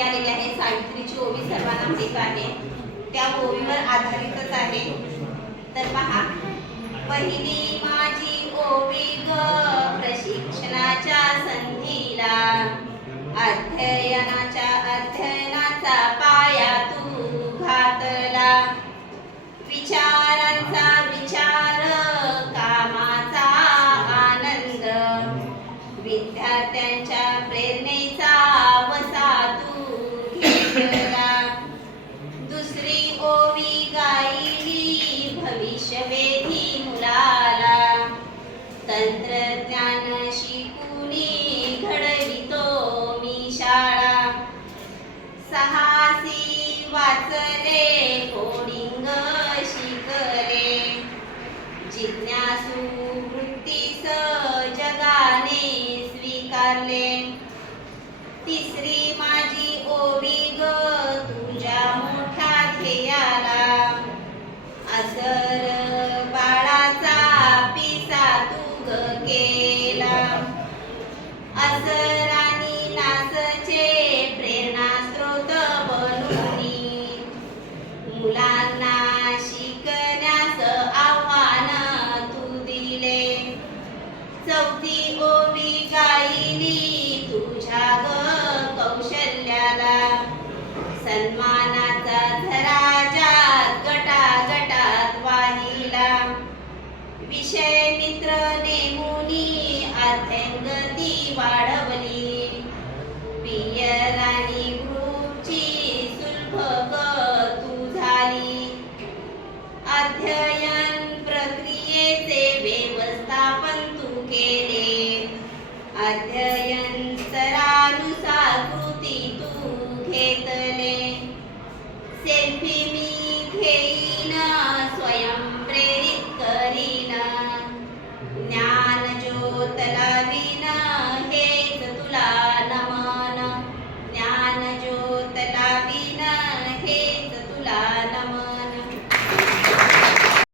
आलेली आहे सावित्रीची ओवी सर्वांना माहीत आहे. त्या ओवीवर आधारितच आहे. तर पहा. पहिली माझी ओवी ग प्रशिक्षणाच्या संधीला. अध्ययनाच्या अध्ययनाचा पाया तू घातला. विचारांचा विचार कामाचा आनंद. विद्यार्थ्यांच्या प्रेरणेचा भविष्यवेधी मुलाला तंत्रज्ञान शिकुनी घडवितो मी शाळा. साहसी वाचले कोडिंग शिकले. जिज्ञासू वृत्तीस जगाने स्वीकारले. तिसरी माझी ओवी ग सन्मानाचा झराजात गटा गटात वाहिला. विषय मित्र नेमुनी अध्यंगती वाढवली. पियर आणि ग्रुपची सुलभ ग तू झाली. अध्ययन प्रक्रियेचे व्यवस्थापन तू केले. अध्ययन